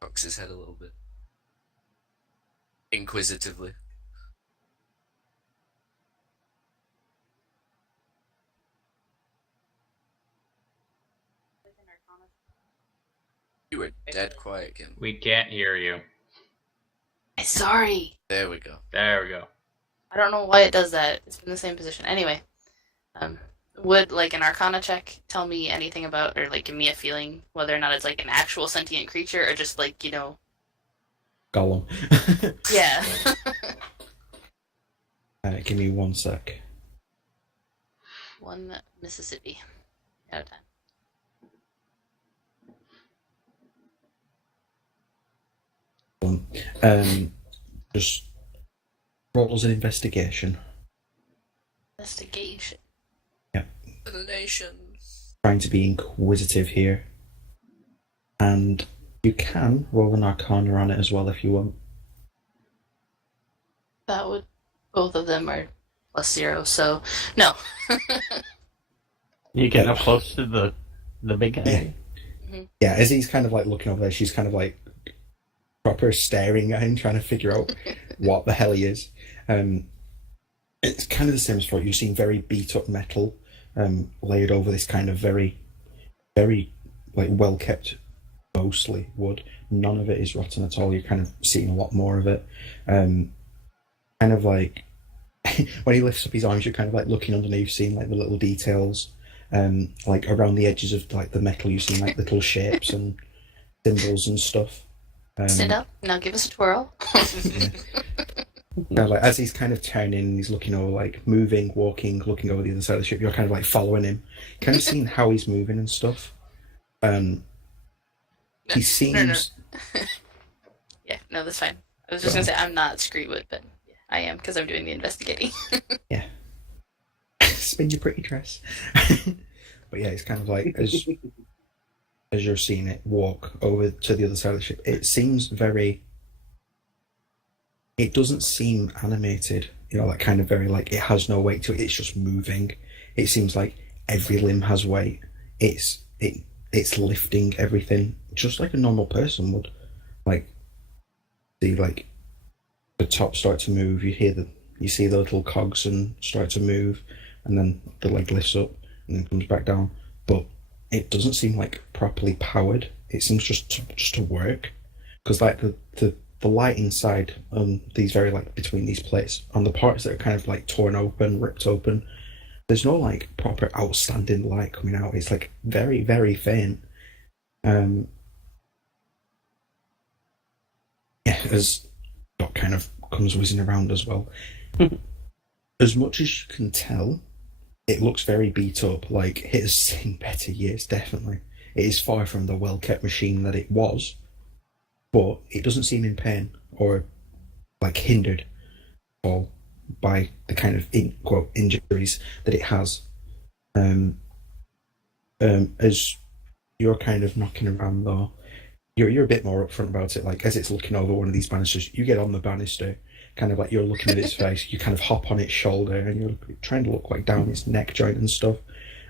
Cocks his head a little bit. Inquisitively. You were dead quiet, Kim. We can't hear you. Sorry. There we go. There we go. I don't know why it does that. It's been the same position. Anyway, would like an Arcana check tell me anything about, or like give me a feeling whether or not it's like an actual sentient creature or just like Gollum. yeah. Give me 1 sec. One Mississippi at a time. Just roll as an investigation. Investigation. For the nation. Trying to be inquisitive here. And you can roll an Arcana on it as well if you want. That would. Both of them are +0, so no. You getting up close to the big guy? Yeah, as he's kind of like looking over there, she's kind of like proper staring at him, trying to figure out what the hell he is. It's kind of the same as before. You've seen very beat up metal layered over this kind of very, very like well kept, mostly wood. None of it is rotten at all. You're kind of seeing a lot more of it. Kind of like when he lifts up his arms, you're kind of like looking underneath, seeing like the little details. Like around the edges of like the metal, you see like little shapes and symbols and stuff. Stand up. Now give us a twirl. Now, like as he's kind of turning, he's looking over, like moving, walking, looking over the other side of the ship. You're kind of like following him, kind of seeing how he's moving and stuff. He seems. Yeah, no, that's fine. I was just gonna say I'm not Screewood, but yeah, I am because I'm doing the investigating. Yeah. Spin your pretty dress. But yeah, it's kind of like as you're seeing it walk over to the other side of the ship, it seems very. It doesn't seem animated, you know, like kind of very like it has no weight to it. It's just moving. It seems like every limb has weight. It's lifting everything just like a normal person would. Like see like the top start to move. You see the little cogs and start to move, and then the leg lifts up and then comes back down. But it doesn't seem like properly powered. It seems just to work, because like the the light inside these very like between these plates on the parts that are kind of like torn open, ripped open. There's no like proper outstanding light coming out. It's like very, very faint. Yeah, as Dot kind of comes whizzing around as well. As much as you can tell, it looks very beat up. Like it has seen better years, definitely. It is far from the well-kept machine that it was, but it doesn't seem in pain or like hindered all by the kind of quote injuries that it has. As you're kind of knocking around though, you're a bit more upfront about it. Like as it's looking over one of these banisters, you get on the banister, kind of like you're looking at its face. You kind of hop on its shoulder, and you're trying to look like down its neck joint and stuff.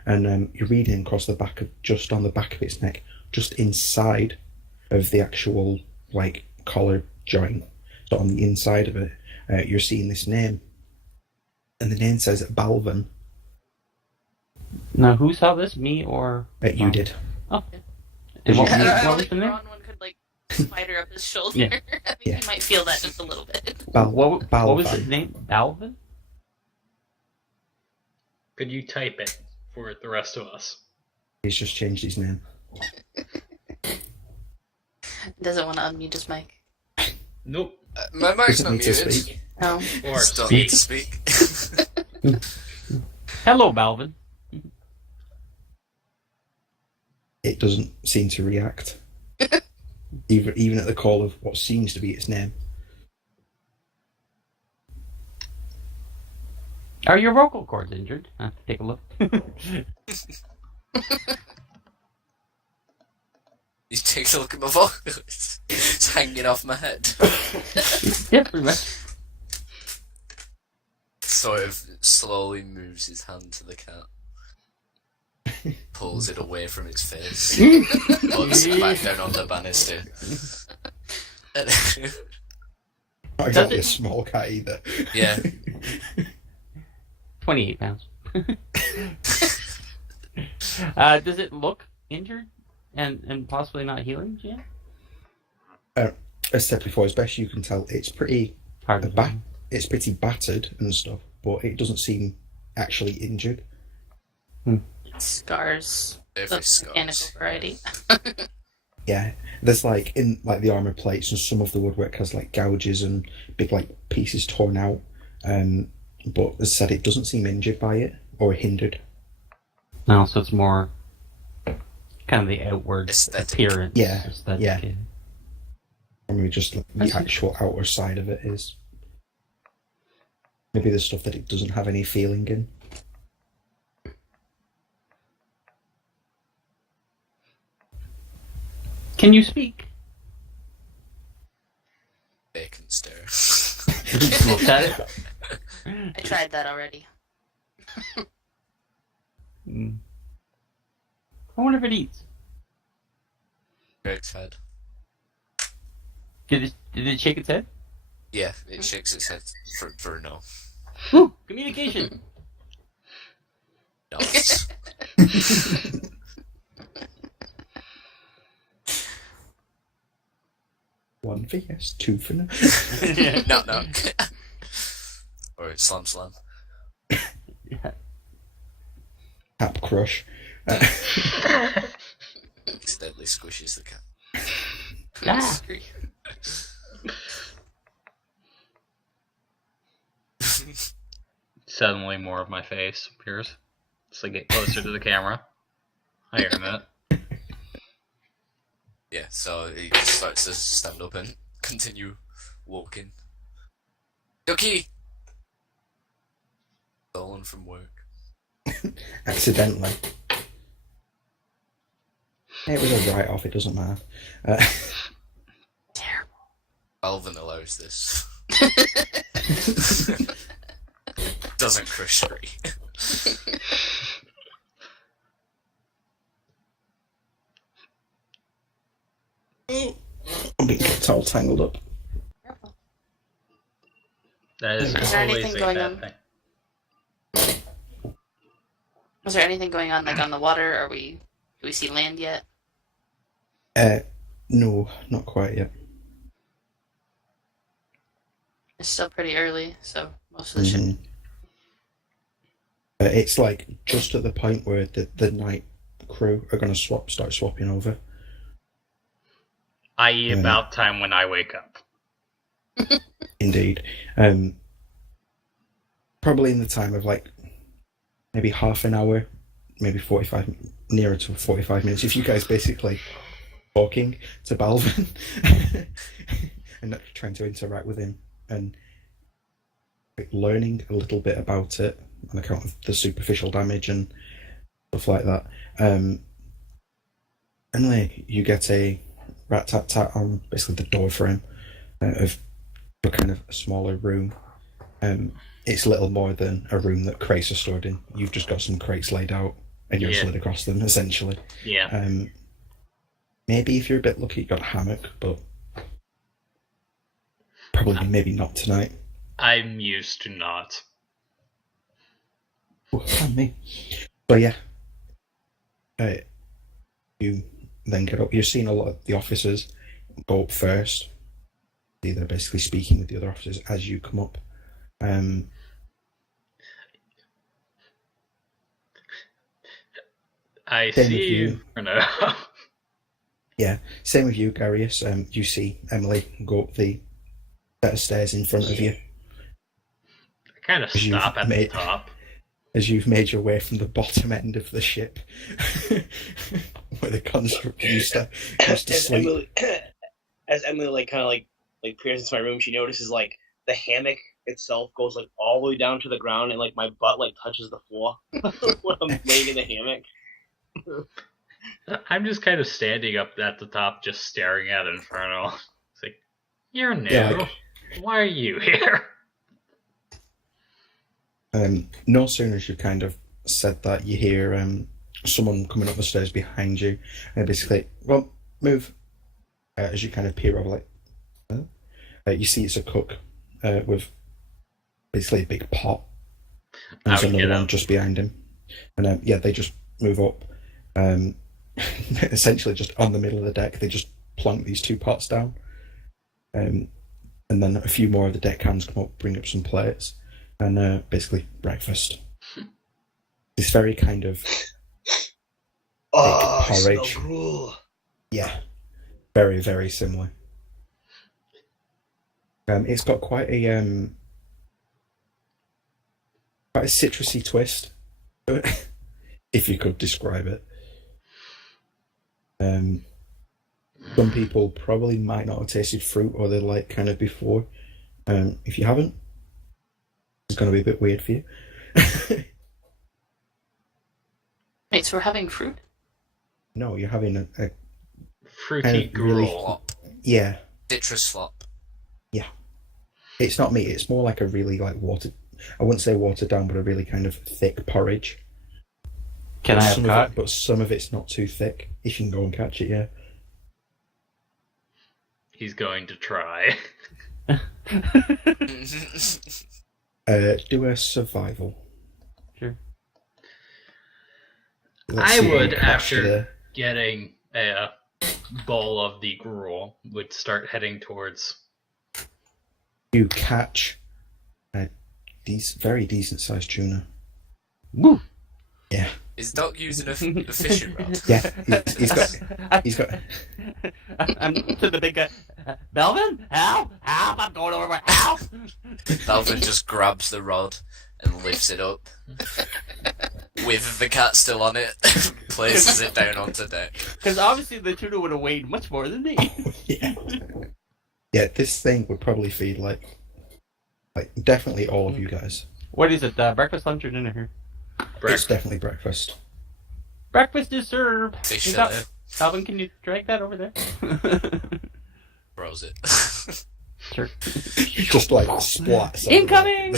And you're reading across the back of just on the back of its neck, just inside of the actual like collar joint, so on the inside of it, you're seeing this name, and the name says Balvin. Now, who saw this? Me or You did. Oh, Did what, you- what was like the name? Ron one could like spider up his shoulder. Yeah. I think Yeah. you might feel that just a little bit. What was Balvan. his name? Balvin? Could you type it for the rest of us? He's just changed his name. Doesn't want to unmute his mic. Nope. My mic's Doesn't not need to muted. speak. No. Or Still speak. need to speak. Hello, Balvin. It doesn't seem to react, even at the call of what seems to be its name. Are your vocal cords injured? Take a look. You take a look at my vocals. It's hanging off my head. Yeah, pretty much. Sort of slowly moves his hand to the cat. Pulls it away from its face. Puts it back down on the banister. Not exactly a it- small cat either. Yeah. 28 pounds. Does it look injured and possibly not healing yet? As I said before, as best you can tell, it's pretty Hard to tell. it's pretty battered and stuff, but it doesn't seem actually injured. Scars. Every Of mechanical scars. variety. Yeah, there's like in like the armor plates and some of the woodwork has like gouges and big like pieces torn out. But as I said, it doesn't seem injured by it or hindered. No, so it's more kind of the outward Aesthetic. appearance. Yeah, Aesthetic, yeah. Or maybe just like, I the see. actual outer side of it is. Maybe the stuff that it doesn't have any feeling in. Can you speak? Bacon stare. You just looked at it. I tried that already. Mm. I wonder if it eats. Greg's head. Did it shake its head? Yeah, it shakes its head for no. Woo! Communication! Nods. One for yes, two for no. No, no. Or slam slam. Tap crush. Accidentally squishes the cat. Ah! Suddenly, more of my face appears. So I get closer to the camera. Wait a minute. Yeah, so he just starts to stand up and continue walking. Ducky! Stolen from work. Accidentally. It was a write-off, it doesn't matter. Terrible. Alvin allows this. Doesn't crush free. I'm being all tangled up. That is Is there always anything a going bad on? thing. Was there anything going on like on the water? Do we see land yet? No, not quite yet. It's still pretty early, so most of the ship. Mhm. It's like just at the point where the night crew are going to start swapping over. I.e., about time when I wake up. Indeed. Probably in the time of like maybe half an hour, maybe 45, nearer to 45 minutes. If you guys basically talking to Balvin and not trying to interact with him and like, learning a little bit about it on account of the superficial damage and stuff like that. And then you get a rat-tat-tat on basically the door frame of a kind of a smaller room. It's little more than a room that crates are stored in. You've just got some crates laid out and you're slid across them, essentially. Yeah. Maybe if you're a bit lucky, you got a hammock, but probably maybe not tonight. I'm used to not. Oh, pardon me. But yeah, you then get up. You're seeing a lot of the officers go up first. They're basically speaking with the other officers as you come up. I Same see with you. you. No. Yeah, same with you, Garius. You see Emily go up the set of stairs in front of you I kind of As you've stop at made- the top. as you've made your way from the bottom end of the ship, where the construct used to sleep. As Emily like kind of like peers into my room, she notices like the hammock itself goes like all the way down to the ground, and like my butt like touches the floor when I'm laying in the hammock. I'm just kind of standing up at the top, just staring at Inferno. It's like, you're new. Yeah, like- Why are you here? No sooner as you kind of said that, you hear someone coming up the stairs behind you, and basically, well, move. As you kind of peer over, like, you see it's a cook with basically a big pot. And there's another one just behind him, and yeah, they just move up. Essentially, just on the middle of the deck, they just plonk these two pots down, and then a few more of the deck hands come up, bring up some plates, and basically breakfast. This very kind of porridge. Gruel. Yeah, very very similar. It's got quite a citrusy twist to it, if you could describe it. Some people probably might not have tasted fruit or the like kind of before. If you haven't, it's going to be a bit weird for you. Wait, so we're having fruit? No, you're having a Fruity kind of really- gruel. yeah. Citrus flop. It's not meat. It's more like a really like watered. I wouldn't say watered down, but a really kind of thick porridge. Can I have some caught? of it, but some of it's not too thick. If you can go and catch it, yeah. He's going to try. Do a survival. Sure. Let's I see how would, you catch after the- getting a bowl of the gruel, would start heading towards. You catch a very decent sized tuna. Woo! Yeah, Is Doc using a fishing rod? yeah. He's got. I'm to the big guy. Belvin, help! Help! I'm going over. Help! Dalvin just grabs the rod and lifts it up. With the cat still on it, places it down onto deck. Because obviously the tuna would have weighed much more than me. Yeah. Yeah, this thing would probably feed like definitely all of you guys. What is it? Breakfast, lunch, or dinner here? It's definitely breakfast. Breakfast is served. Fish Is fillet. that- Calvin, can you drag that over there? Throws it. Sure. Just like splats. Incoming!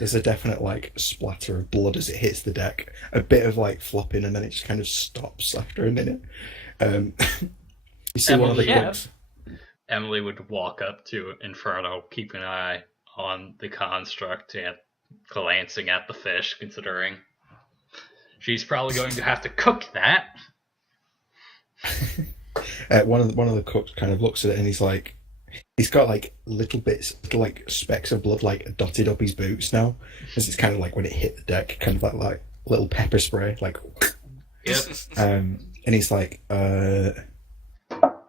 There's a definite like splatter of blood as it hits the deck. A bit of like flopping, and then it just kind of stops after a minute. You see one of the Emily, cooks. Emily would walk up to Inferno, keeping an eye on the construct and glancing at the fish, considering she's probably going to have to cook that. One of the cooks kind of looks at it and he's like, He's got like little bits, little like specks of blood like dotted up his boots now, as it's kind of like when it hit the deck, kind of like little pepper spray, like. Yep. And he's like, yeah,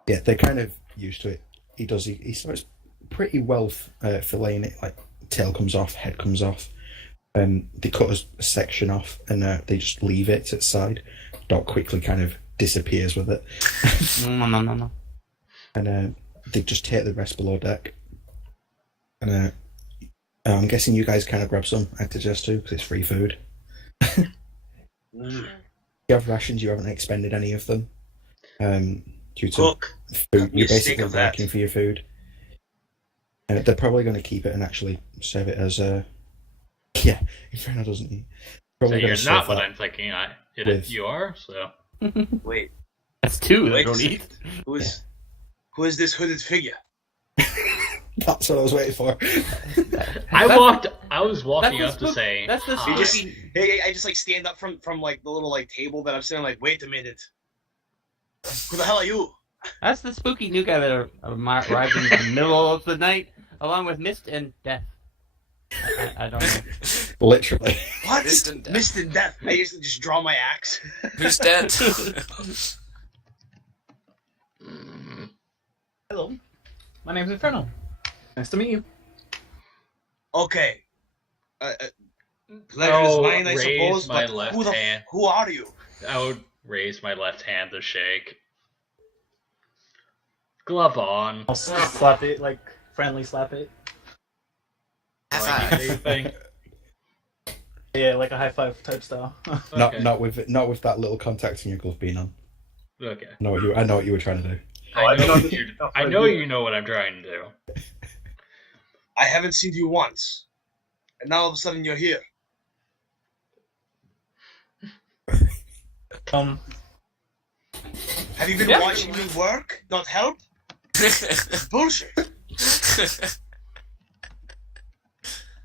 they're kind of used to it. He starts pretty well filleting it, like tail comes off, head comes off. They cut a section off and they just leave it to the side. Doc quickly kind of disappears with it. No. And they just take the rest below deck. And I'm guessing you guys kind of grab some, I suggest to, because it's free food. You have rations, you haven't expended any of them. Due to Cook. food, me you're a steak basically of that. working for your food. They're probably going to keep it and actually serve it as a. Yeah, Inferno doesn't eat. So Probably you're gonna serve not what that I'm thinking. with- You are. So Wait, That's two that Wait don't a eat. who is this hooded figure? That's what I was waiting for. I was walking That's up the to spook- say. that's the hi. You just, hey, I just like stand up from like the little like table that I'm sitting on, like, wait a minute. Who the hell are you? That's the spooky new guy that arrived in the middle of the night, along with Mist and Death. I don't know. Literally. What? Mist and Death. Mist and Death. I used to just draw my axe. Who's dead? Hello, my name's Inferno. Nice to meet you. Okay. Pleasure is I'll mine, I raise suppose. my But left who hand. who are you? I would raise my left hand to shake. Glove on. I'll slap it, like friendly slap it. High Like five. anything. Yeah, like a high five type style. Okay. Not with that little contact in your glove being on. Okay. I know what you were trying to do. I know you know what I'm trying to do. I haven't seen you once. And now all of a sudden you're here. Um, Have you been Yeah. watching me work? Not help? Bullshit.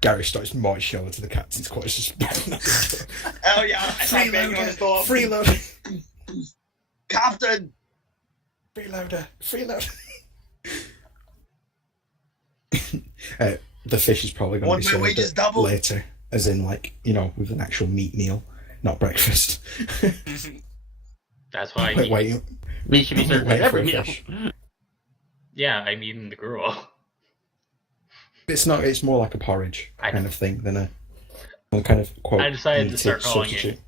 Gary starts marching over to the captain's quarters, just Oh yeah, I start banging on his door. freeloader, Captain! freeloader, freeloader. The fish is probably going Want to be my served wages doubled? later, as in like with an actual meat meal, not breakfast. That's why. Wait, We should be served Wait with for every a meal. fish. Yeah, I'm eating the gruel. it's not. It's more like a porridge I- kind of thing than a kind of quote. I decided to meaty start calling it substitute.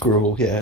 Gruel, yeah.